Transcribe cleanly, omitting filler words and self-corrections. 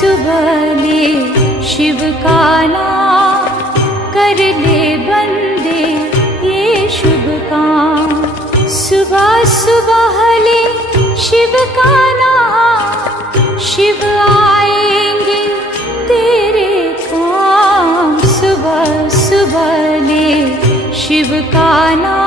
सुबह ले शिव का नाम, कर ले बंदे ये शुभ काम। सुबह सुबह ले शिव का नाम, शिव आएंगे तेरे काम। सुबह सुबह ले शिव का नाम,